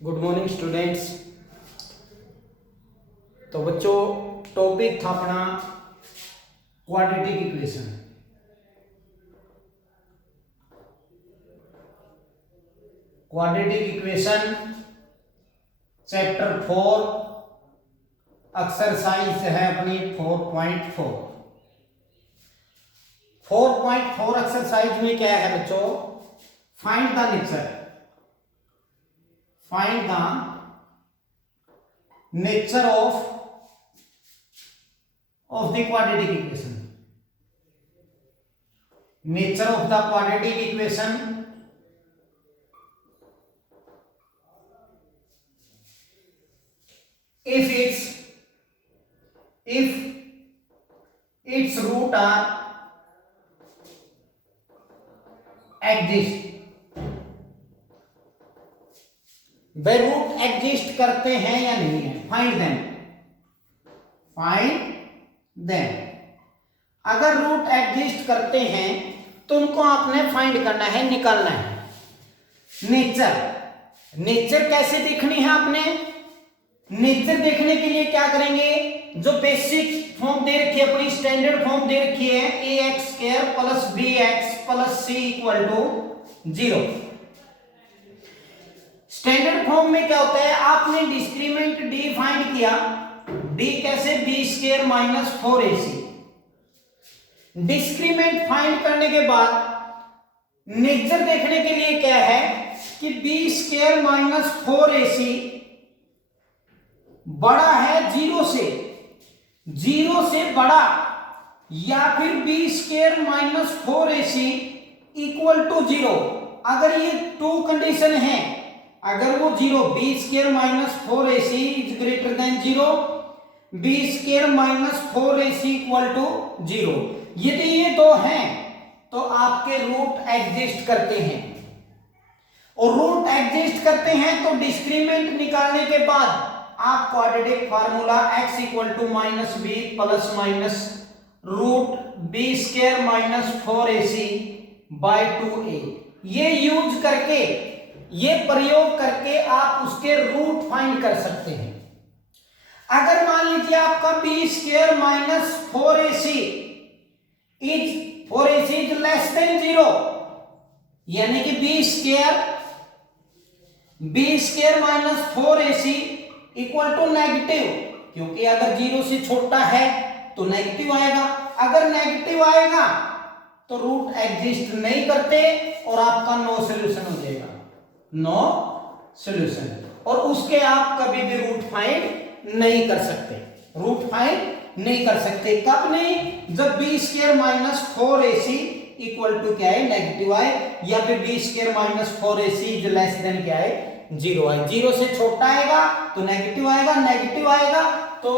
Good morning students. तो बच्चों topic था अपना quadratic equation. Quadratic equation chapter 4 exercise है अपनी 4.4। 4.4 एक्सरसाइज में क्या है बच्चों? Find the nature of the quadratic equation. Nature of the quadratic equation if its root are exist, वे रूट एग्जिस्ट करते हैं या नहीं है? Find them. अगर रूट एग्जिस्ट करते हैं तो उनको आपने फाइंड करना है, निकालना है। नेचर कैसे देखनी है आपने? नेचर देखने के लिए क्या करेंगे? जो बेसिक फॉर्म दे रखी है, अपनी स्टैंडर्ड फॉर्म दे रखी है, ax² + bx + c = 0। Standard form में क्या होता है? आपने डिस्क्रीमेंट d फाइंड किया। d कैसे? b² - 4ac। डिस्क्रीमेंट फाइंड करने के बाद नेचर देखने के लिए क्या है कि b² - 4ac बड़ा है 0 से बड़ा, या फिर b² - 4ac = 0। अगर ये टू कंडीशन है, अगर वो 0 b² - 4ac > 0, b² - 4ac = 0, यदि ये दो हैं तो आपके रूट एग्जिस्ट करते हैं। और रूट एग्जिस्ट करते हैं तो डिस्क्रीमेंट निकालने के बाद आप quadratic formula x = -b ± √b² - 4ac/2a ये यूज करके, ये प्रयोग करके आप उसके रूट फाइंड कर सकते हैं। अगर मान लीजिए आपका b² - 4ac is less than 0, यानी कि b² - 4ac = नेगेटिव, क्योंकि अगर 0 से छोटा है तो नेगेटिव आएगा। अगर नेगेटिव आएगा तो रूट एग्जिस्ट नहीं करते और आपका नो सॉल्यूशन हो जाएगा, नो सॉल्यूशन। और उसके आप कभी भी रूट फाइंड नहीं कर सकते, रूट फाइंड नहीं कर सकते। कब नहीं? जब b² - 4ac = क्या है? नेगेटिव आए, या फिर b² - 4ac लेस देन क्या है? 0 आए। 0 से छोटा आएगा तो नेगेटिव आएगा, नेगेटिव आएगा तो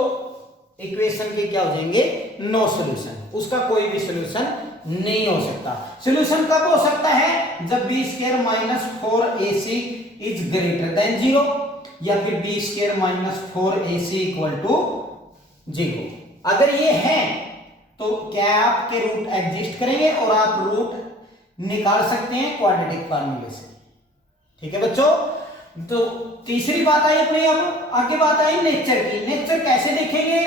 इक्वेशन के क्या हो जाएंगे? नो सॉल्यूशन, उसका कोई भी सॉल्यूशन नहीं हो सकता। सॉल्यूशन कब हो सकता है? जब b² - 4ac > 0, या फिर b² - 4ac = 0। अगर ये है तो क्या आपके रूट एग्जिस्ट करेंगे और आप रूट निकाल सकते हैं क्वाड्रेटिक फार्मूले से। ठीक है बच्चों? तो तीसरी बात आई अपनी, अब आगे बात आई नेचर की। नेचर कैसे देखेंगे?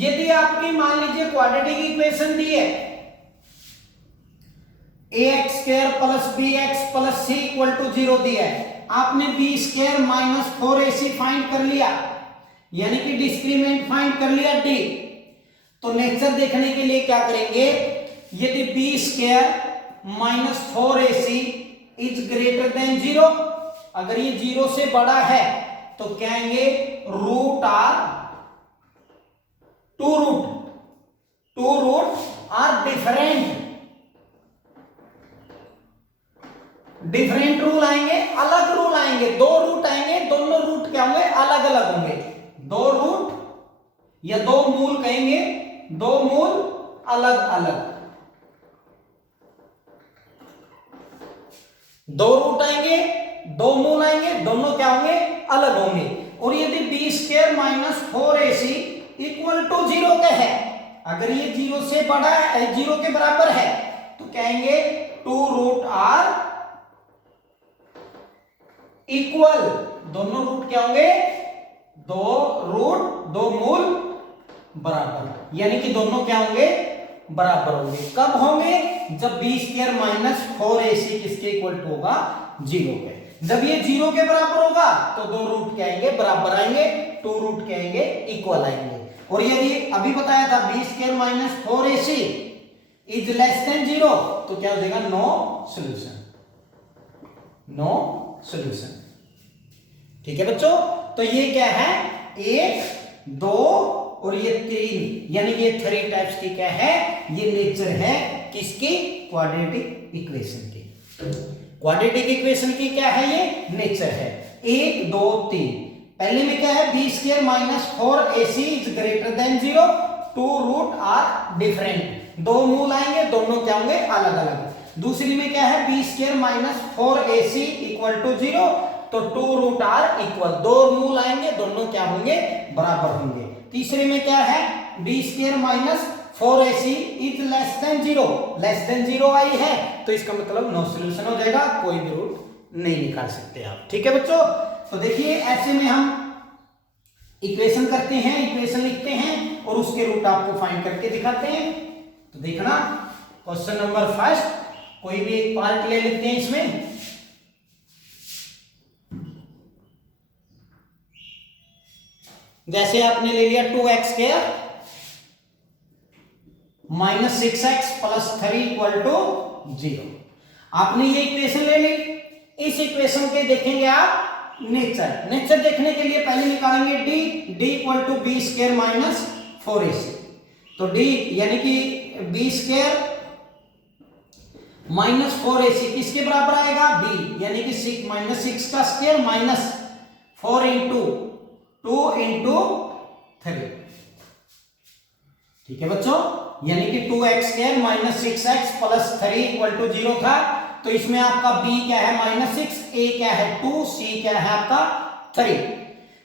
यदि आपकी मान लीजिए क्वाड्रेटिक इक्वेशन दी है, ax² + bx + c = 0 दिया है, आपने b² - 4ac फाइंड कर लिया, यानी कि डिस्क्रीमेंट फाइंड कर लिया d। तो नेचर देखने के लिए क्या करेंगे? यदि b² - 4ac > 0, अगर ये 0 से बड़ा है तो कहेंगे root are two root are different rule आएंगे, अलग रूल आएंगे। दो रूट आएंगे, दोनों रूट क्या होंगे? अलग अलग होंगे। दो रूट या दो मूल कहेंगे, दो मूल अलग अलग। दो रूट आएंगे, दो मूल आएंगे, दोनों क्या होंगे? अलग होंगे। और यदि b² - 4ac = 0 का है, अगर ये 0 से बड़ा है, 0 के बराबर है, तो कहेंगे 2 रूट आर इक्वल, दोनों रूट क्या होंगे, दो मूल बराबर, यानी कि दोनों क्या होंगे, बराबर होंगे। कब होंगे, जब बी स्क्वायर माइनस 4ac किसके इक्वल टू होगा, 0 के। जब ये 0 के बराबर होगा तो दो रूट क्या आएंगे, बराबर आएंगे, टू रूट क्या आएंगे, इक्वल आएंगे। और यदि अभी बताया था B square minus 4ac is less than 0 तो क्या हो जाएगा, नो सॉल्यूशन, नो सॉल्यूशन। ठीक है बच्चों, तो ये क्या है, 1 2 और ये 3, यानी ये 3 टाइप्स की क्या है, ये नेचर है किसकी, क्वाड्रेटिक इक्वेशन की। क्वाड्रेटिक इक्वेशन की क्या है, ये नेचर है। 1 2 3, पहले में क्या है, B square minus 4ac is greater than 0, two root are different, दो मूल आएंगे, दोनों क्या होंगे, अलग अलग। दूसरी में क्या है, B square minus 4ac equal to 0, तो टू रूट आर इक्वल, दो मूल आएंगे, दोनों क्या होंगे, बराबर होंगे। तीसरे में क्या है, B square minus 4ac is less than 0, less than 0 आई है तो इसका मतलब नो सॉल्यूशन हो जाएगा, कोई भी रूट नहीं निकाल सकते आप। ठीक है बच्चों, तो देखिए ऐसे में हम इक्वेशन करते हैं, इक्वेशन लिखते हैं और उसके रूट आपको फाइंड करके दिखाते हैं। तो देखना, क्वेश्चन नंबर फर्स्ट, कोई भी एक पार्ट ले लेते हैं इसमें। जैसे आपने ले लिया 2x square minus 6x plus 3 equal to 0, आपने ये इक्वेशन ले ली। इस इक्वेशन के देखेंगे आप नेचर, नेचर देखने के लिए पहले निकालेंगे d equal to B square minus 4ac, तो d यानी कि बी स्क्वायर माइनस 4ac किसके बराबर आएगा, b, यानी कि 6 माइनस 6 का स्क्वायर माइनस 4 इंटू 2 इंटू 3। ठीक है बच्चों, यानी कि 2x square minus 6x plus 3 equal to 0 था, तो इसमें आपका b क्या है, माइनस 6, a क्या है 2, c क्या है आपका 3।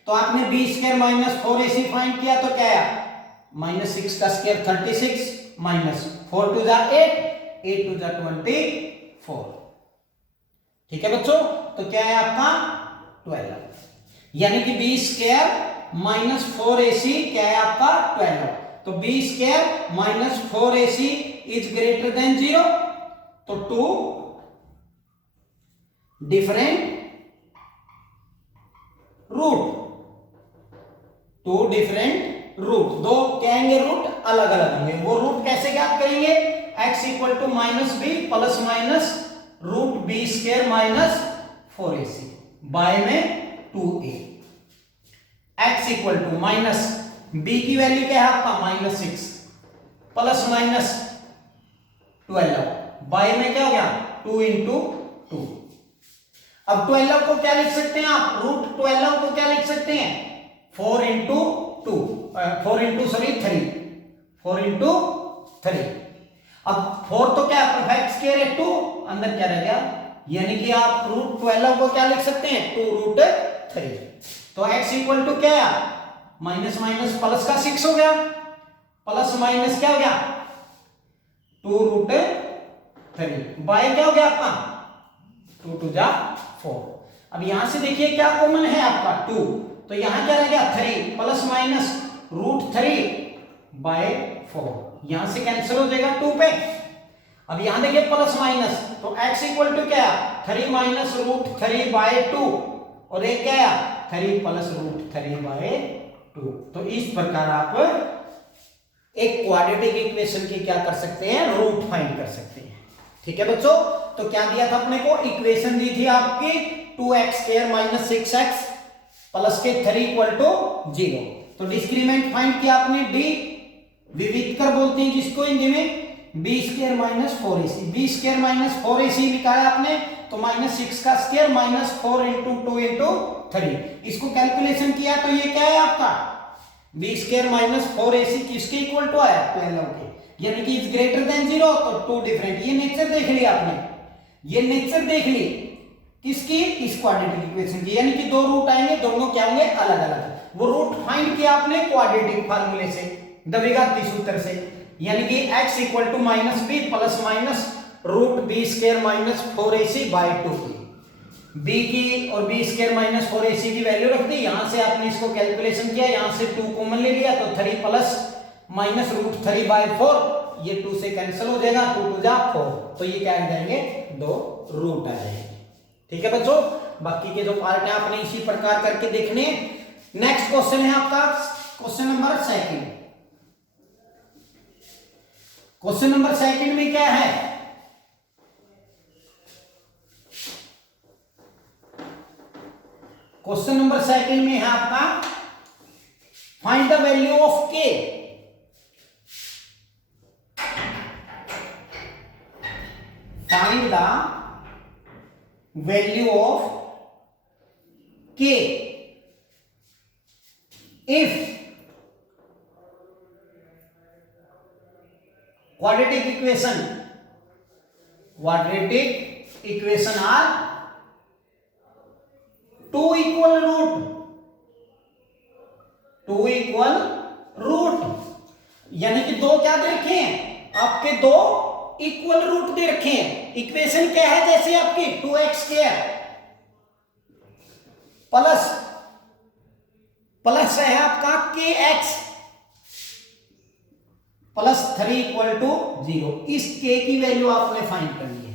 तो आपने b square minus 4ac find किया तो क्या आया, माइनस 6 का स्क्वायर 36 माइनस 4 टू जा 8, 8 टू जा 24। ठीक है बच्चों, तो क्या है आपका 12, यानी कि बी स्क्वायर माइनस 4ac क्या है आपका 12, तो B square minus 4ac is greater than 0, तो two different root, two different root, दो कहेंगे रूट अलग अलग होंगे। वो रूट कैसे ज्ञात करेंगे, x equal to minus B plus minus root B square minus 4ac by में 2a, x इक्वल टू माइनस b की वैल्यू क्या है आपका माइनस 6 प्लस माइनस 12 बाय में क्या हो गया 2 इंटू 2। अब 12 को क्या लिख सकते हैं आप, रूट 12 को क्या लिख सकते हैं 4 इंटू 2, 4 इंटू सॉरी 3, 4 इंटू 3। अब 4 तो क्या परफेक्ट स्क्वायर है 2, अंदर क्या रह गया, यानी कि आप रूट 12 को क्या लिख सकते हैं 2 रूट 3। तो x इक्वल टू क्या है, माइनस माइनस प्लस का 6 हो गया, प्लस माइनस क्या हो गया 2 रूट 3 बाय क्या हो गया आपका 2 टू जा 4। अब यहां से देखिए क्या कॉमन है आपका 2, तो यहां क्या रह गया 3 प्लस माइनस रूट 3 बाय 4, यहां से कैंसिल हो जाएगा 2 पे। अब यहां देखिए प्लस माइनस, तो x इक्वल टू क्या 3 माइनस रूट 3 बाय 2, और एक क्या 3 प्लस रूट 3 बाय 2। तो इस प्रकार आप एक क्वाड्रेटिक इक्वेशन की क्या कर सकते हैं, रूट फाइंड कर सकते हैं। ठीक है बच्चों, तो क्या दिया था अपने को, इक्वेशन दी थी आपकी 2x square minus 6x plus के 3 इक्वल टू 0। तो डिस्क्रीमेंट फाइंड किया आपने, d विविधकर बोलते हैं जिसको हिंदी में, b square minus 4ac, b square minus 4ac लिखा है आपने, तो माइनस 6 का स्क्वायर माइनस 4 इंटू 2 इंटू 3, इसको कैलकुलेशन किया तो ये क्या है आपका b स्क्वायर माइनस 4ac किसके इक्वल टू आया 12 के, यानी कि इज ग्रेटर देन 0, तो टू डिफरेंट। ये नेचर देख लिया आपने, ये नेचर देख ली किसकी, इस क्वाड्रेटिक इक्वेशन की, यानी कि दो रूट आएंगे, दोनों क्या होंगे अलग अलग। वो रूट फाइंड किया आपने क्वाड्रेटिक फार्मूले से, द्विघाती सूत्र से, यानी कि x equal to minus B plus minus root B square minus 4ac by 2। B की और बी स्क्वायर माइनस 4ac की वैल्यू रख दी, यहां से आपने इसको कैलकुलेशन किया, यहां से 2 कॉमन ले लिया तो 3 प्लस माइनस रूट 3/4, ये 2 से कैंसिल हो जाएगा, 2 2 जा 4, तो ये क्या आ जाएंगे 2 रूट आ जाएंगे। ठीक है बच्चों, बाकी के जो पार्ट है आपने इसी प्रकार करके देखने। नेक्स्ट क्वेश्चन है आपका क्वेश्चन नंबर 2। क्वेश्चन नंबर 2 में क्या है, क्वेश्चन नंबर 2 में है आपका find the value of k, find the value of k if quadratic equation are 2 equal root, यानी कि दो क्या दे रखे हैं आपके, दो इक्वल रूट दे रखे हैं। इक्वेशन क्या है, जैसे आपकी 2x² प्लस है आपका kx प्लस 3 = 0, इस k की वैल्यू आपने फाइंड करनी है।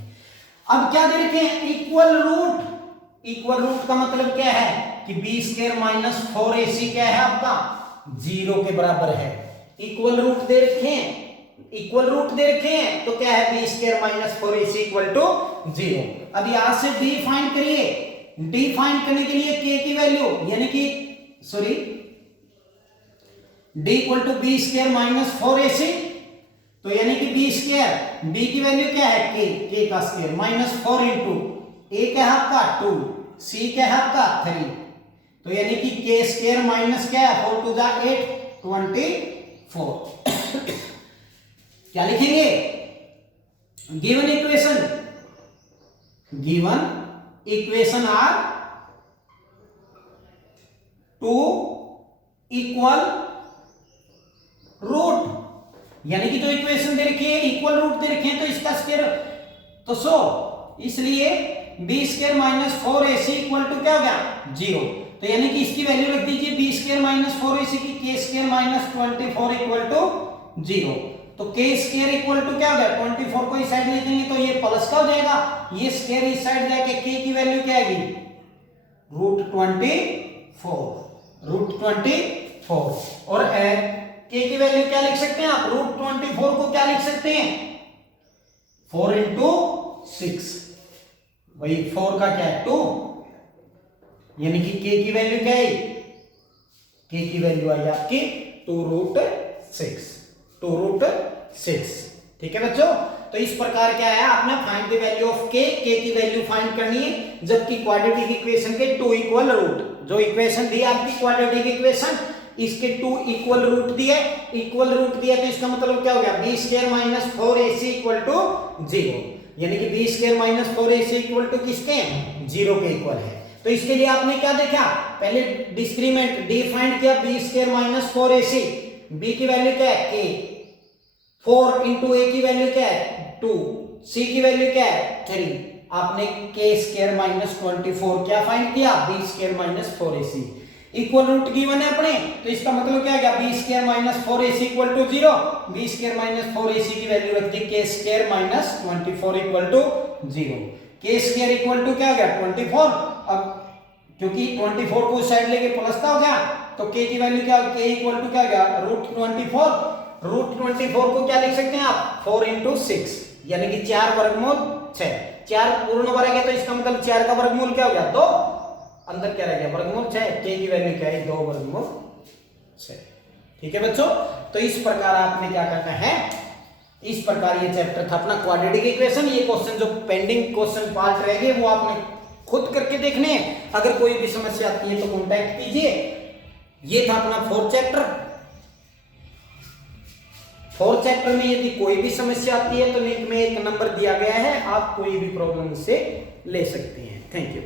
अब क्या दे रखे हैं, इक्वल रूट का मतलब क्या है कि b² माइनस 4ac क्या है आपका 0 के बराबर है। इक्वल रूट दे रखे हैं तो क्या है b² माइनस 4ac = 0। अब यहां से d फाइंड करिए, d फाइंड करने के लिए k की वैल्यू यानी कि d = b² माइनस 4ac, तो यानी कि b की वैल्यू क्या है k का स्क्वायर माइनस 4 इंटू a क्या है आपका 2, c क्या है आपका 3, तो यानी कि k² माइनस क्या है 4 2 जा 8 24। क्या लिखेंगे, given equation are 2 equal root, यानी कि जो इक्वेशन दे रखी है इक्वल रूट दे रखे हैं तो इसका स्क्वायर तो 100, इसलिए b² माइनस 4ac इक्वल टू क्या हो गया 0, तो यानी कि इसकी वैल्यू रख दीजिए b² माइनस 4ac की k² माइनस 24 इक्वल टू 0, तो k² इक्वल टू क्या हो गया 24 को इस साइड ले जाएंगे तो ये प्लस का हो जाएगा, ये स्क्वायर इस साइड जाके k की वैल्यू क्या आएगी √24 और k की वैल्यू क्या लिख सकते हैं आप, √24 को क्या लिख सकते हैं 4 इंटू 6, वही 4 का क्या है 2, यानी कि k की वैल्यू क्या है, k की वैल्यू आई आपकी 2√6। ठीक है बच्चों, तो इस प्रकार क्या है आपने find the value of k की वैल्यू फाइंड करनी है, जबकि क्वाड्रेटिक इक्वेशन के 2 इक्वल रूट, जो इक्वेशन दी आपकी क्वाड्रेटिक इक्वेशन इसके 2 इक्वल रूट दिया तो इसका मतलब क्या हो गया b² minus 4ac equal to 0, यानी कि b² minus 4ac equal to किसके 0 के इक्वल है। तो इसके लिए आपने क्या देखा, पहले डिस्क्रीमेंट d फाइंड किया b² माइनस 4ac, b की वैल्यू क्या है k, 4 इंटू a की वैल्यू क्या है 2, c की वैल्यू क्या है 3, आपने k² माइनस 24 क्या फाइंड किया b² minus 4ac, equal root given है अपने, तो इसका मतलब क्या गया b² minus 4ac equal to 0, b² minus 4ac की वैल्यू रख दी k² minus 24 equal to 0, k² इक्वल टू क्या हो गया 24, अब क्योंकि 24 को साइड लेके प्लस का हो गया तो k की वैल्यू क्या k इक्वल टू क्या गया √24 को क्या लिख सकते हैं आप 4 इंटू 6, यानी कि 4 वर्गमूल 6, 4 पूर्ण वर्ग है तो इसका मतलब 4 का वर्गमूल क्या हो गया 2, अंदर क्या रह गया वर्गमूल 6, k की वैल्यू क्या है 2 वर्गमूल 6। ठीक है बच्चों, तो इस प्रकार आपने क्या करना है, इस प्रकार ये चैप्टर था अपना क्वाड्रेटिक इक्वेशन। ये क्वेश्चन जो पेंडिंग क्वेश्चन पार्ट रह गए वो आपने खुद करके देखने हैं, अगर कोई भी समस्या आती है तो कॉन्टैक्ट कीजिए। ये था अपना 4th चैप्टर। 4th चैप्टर में यदि कोई भी समस्या आती है तो लिंक में एक नंबर दिया गया है, आप कोई भी प्रॉब्लम से ले सकते हैं। Thank you.